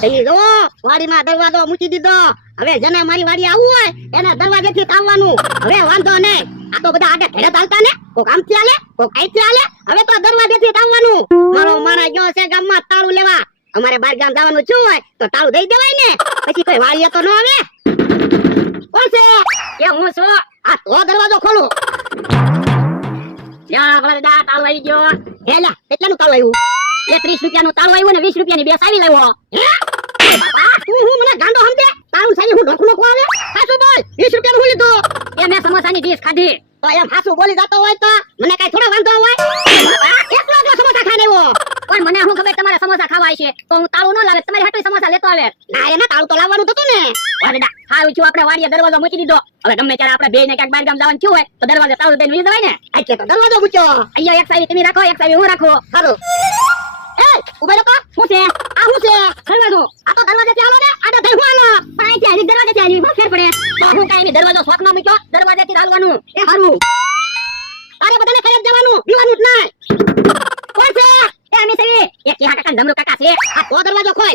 તમે જો વાડીમાં દરવાજો મૂકી દીધો. હવે જેને મારી વાડી આવવું હોય એને દરવાજેથી આવવાનું. હવે વાંધો નહીં. આ તો બધા આડે ઘેડે ચાલતા ને, કોક આમથી આલે, કોક અહીંથી આલે. હવે તો દરવાજેથી આવવાનું. મારો મારા ગયો છે ગામમાં તાળું લેવા. અમારે બહાર ગામ જવાનું શું હોય તો તાળું દઈ દેવાય ને, પછી કોઈ વાડીએ તો ન આવે. કોણ છે? એ હું છું. આ તો દરવાજો ખોલો. યા વરદા તાળું આવી ગયો. હે લે, કેટલાનું તાળું આવ્યું? એ 30 રૂપિયાનું તાળું આવ્યું ને 20 રૂપિયાની બે સાવી લાવ્યો. હે બાપા, તું હું મને ગાંડો સમજે? તાળું સાવી હું ઢોકનો કો આવે? હાસુ બોલ, 20 રૂપિયાનું હું લીધું. એ મેં સમોસાની ડીશ ખાધી. તો એમ હાસુ બોલી જતો હોય તો મને કઈ થોડો વાંધો હોય? એકલો એકલો સમોસા ખાને આવ્યો. પણ મને શું ખબર તમારે સમોસા ખાવા છે તો હું તાળું ન લાવે, તમારી હાટુ સમોસા લેતો આવે. ના એના તાળું તો લાવવાનું હતું ને. વરદા હારું છું, આપણે વાડીએ દરવાજો મૂકી દીધો. હવે ગમે ત્યારે આપણે બેયને ક્યાંક બહાર ગામ જવાનું થયું હોય તો દરવાજે તાળું દઈને વી જવાય ને. એટલે તો દરવાજો મૂક્યો. અહીંયા એક સાવી તમે રાખો, એક સાવી હું રાખો. સારું. એ ઉભા લોકો, શું છે આ શું છે? દરવાજો? આ તો દરવાજેથી આલો ને, આડે થઈ હું આલો. પણ અહીંથી હજી દરવાજેથી આવી શું ફેર પડે? તો હું કાંઈ દરવાજો શોખમાં મૂક્યો, દરવાજેથી હાલવાનું. એ સારું. અરે બધાને ખાઈ જ જવાનું, પીવાનું જ નહીં. કોણ છે? એ અમે સવી એક કિહા કાકા ધમરૂ કાકા છે. આ તો દરવાજો ખોલ.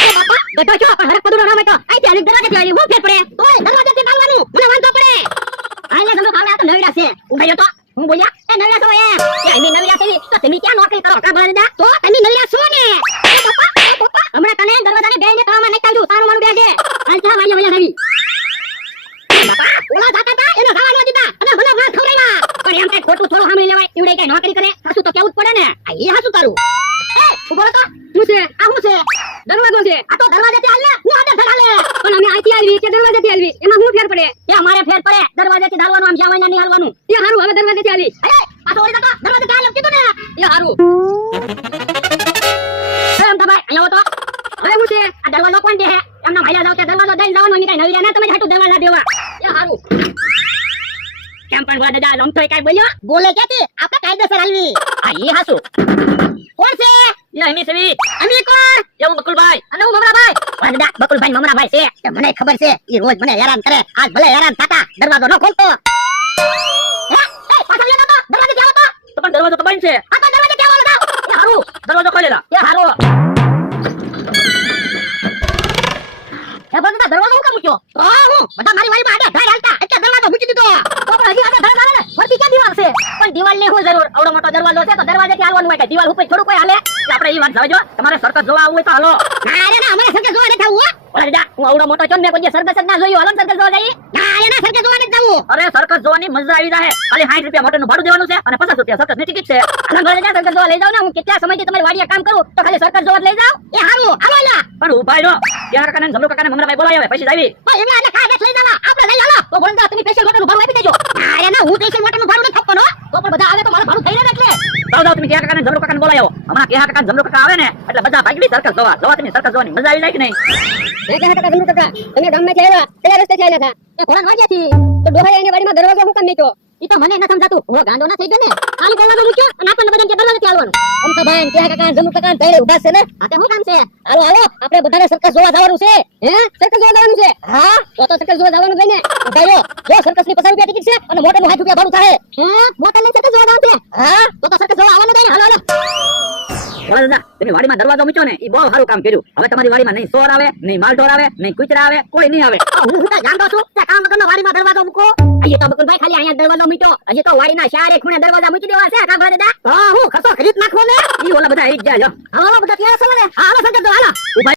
અરે બાપા બેઠો છો પણ હરક પદુરો ન બેઠો. અહીંથી હજી દરવાજેથી આવી શું ફેર પડે? તોય દરવાજેથી આવવાનું, મને વાંધો પડે. આઈને સમજો ખાવા આ તો નવીડા છે. ઉભા રહ્યો તો હું બોલ્યા એ નવીડા છો એમ. એ અમે નવીડા છે તો તમે ક્યાં નોકરી કરો કા ભણદા? તો તમે નલિયા છો ને? એ બાપા હમણાં તને દરવાજાને બેઈને ખાવામાં નહીં કાઢું. તારું મારું બેસે હાલ ચા વાયો વાયો નવી. બાપા ઓલા જાતા તા એને ખાવા ન દીધા અને મને માર ખવડાવ્યા. પણ એમ કઈ ખોટું થોડું સાંભળી લેવાય. એવડે કઈ નોકરી કરે સાસુ તો કેવું જ પડે ને. આ એ હાસુ તારું. એ ઉભો રહો તો. શું છે? આ શું છે? દરવાજો છે. આ તો દરવાજેથી આલે, હું આડે ધરાલે. પણ અમે અહીંથી આવી કે દરવાજેથી આવી એમાં શું ફેર પડે? એ અમારે ફેર પડે. દરવાજેથી ધાલવાનું, આમ જ્યાં હોય નહીં હાલવાનું. એ હારું હવે દરવાજેથી આવી. અરે પાછો ઓલી જાતા દરવાજેથી આલે કીધું ને. એ હારું. એમ ભાઈ અહીંયા તો હવે શું છે? આ દરવાજો કોણ દે હે? એમના ભાઈલા જાવ કે દરવાજો દઈને જવાનો નહીં કઈ નવીરા ને તમે હાટુ દરવાજા દેવા. એ હારું. કેમ પણ બોલા દાદા લમ તોય કઈ બોલ્યો? બોલે ક્યાંથી? આપણે કાયદેસર આવી. આ ઈ હાસુ. કોણ છે? એ અમી સવી. અમી કોણ? એ હું બકુલભાઈ. અને હું મમરાભાઈ. બોલા દાદા બકુલભાઈ મમરાભાઈ છે. કે મને ખબર છે ઈ રોજ મને હેરાન કરે. આજ ભલે હેરાન થતા દરવાજો ન ખોલતો. હે એ પાછો લ્યો તો દરવાજેથી આવો તો. તો પણ દરવાજો તો બંધ છે. આ તો દરવાજેથી આવો જાવ. એ હારું દરવાજો ખોલેલા. એ હારું. એ બધા દરવાજો હું કેમ મૂક્યો? તો હું બધા મારી વાડીમાં આડે ધાર હાલતા એટલે દરવાજો મૂકી દીધો. તો પણ હજી આગળ ધરા ને ફરતી ક્યાં દીવાલ છે? પણ દીવાલની શું જરૂર? આવડો મોટો દરવાજો છે તો દરવાજેથી હાલવાનું હોય કે દીવાલ ઉપર થોડું કોઈ હાલે? આપણે ઈ વાત સમજો. તમારે સરકસ જોવા આવવું હોય તો હાલો. ના રે ના અમારે સરકે જોવા નથી આવવું હો. ઓલા દાદા હું આવડો મોટો છું ને કોઈ સરકસ જ ના જોયું. હાલો સરકસ જોવા જઈએ. ના એના સરકે જોવા નથી જવું. અરે સરકસ જોવાની મજા આવી જાય. ખાલી 60 રૂપિયા મોટરનું ભાડું દેવાનું છે અને 50 રૂપિયા સરકસની ટિકિટ છે. હાલો ઘરે જા સરકસ જોવા લઈ જાવ ને. હું કેટલા સમયથી તમારી વાડીએ કામ કરું તો ખાલી સરકસ જોવા લઈ જાવ. એ હારું હાલો એલા. પણ ઉભા રહ્યો. ત્યાં કાકાને જમરૂ કાકાને મમરાભાઈ બોલાવ્યા હોય પછી જાવી. તો એમલા એટલે ખાવા લઈ જાવા. આપણે લઈ હાલો. તો બોલતા તમે સ્પેશિયલ મોટરનું ભાડું આપી દેજો. ના રે ના હું સ્પેશિયલ મોટરનું ભાડું નથી આપવાનો. તો પણ બધા આવે તો મારું ભાડું થઈ રહે એટલે. જાવ તમે ત્યાં કાકાને જમરૂ કાકાને બોલાવ્યો. હમણાં ત્યાં કાકા જમરૂ કાકા આવે ને એટલે બધા ભાગી સરકસ જોવા. જોવા તમે સરકસ જોવાની મજા આવી જાય કે નહીં? મેં કહ્યા કાકા જમરૂ કાકા તમે ગામમાંથી આવ્યા કયા રસ્તે આવ્યા હતા? એ ઘોડા વાગ્યાથી. તો ડોહાઈ એની વાડીમાં દરવાજો હું કેમ મેક્યો? ઈ તો મને ન સમજાતું. હું ગાંડો ના થઈ ગયો ને. આમ દરવાજો મૂક્યો અને આપણને બધાને કે દરવાજેથી આવવાનું. આમ તો ભાઈ ત્યાં કાકા જમરૂ કાકા તૈડે ઉભા છે ને. આ તે શું કામ છે? હાલો હાલો આપણે બધાને સરકસ જોવા જવાનું છે. હે સરકસ જોવા જવાનું છે? હા તો સરકસ જોવા જવાનું છે ને. ભાઈઓ જો સરકસની 50 રૂપિયા ટિકિટ છે અને મોટરનું 60 રૂપિયા ભાડું થાય. હે મોટરની સરકસ જોવા જવાનું છે? હા તો સરકસ જોવા આવવાનું થાય ને. હાલો હાલો. બોલા દાદા તમે વાડીમાં દરવાજો મૂક્યો ને ઈ બહુ સારું કામ કર્યું. હવે તમારી વાડીમાં નહીં સોર આવે, નહીં માલઢોર આવે, નહીં કૂતરા આવે, કોઈ નહીં આવે. હું કાંઈ જાણતો છું કે કામ વગરનો વાડીમાં દરવાજો મૂકો? અહીંયા તો બકુલભાઈ ખાલી અહીંયા દરવાજો મૂક્યો. હજી તો વાડીના ચારે ખૂણે દરવાજા મૂકી દેવા છે કા દાદા? હા હું ખર્ચો ખરીદ નાખવો ને. ઈ ઓલા બધા આવી જ જાય. હાલો બધા તૈયાર છો ને? હાલો સરકસ જોવા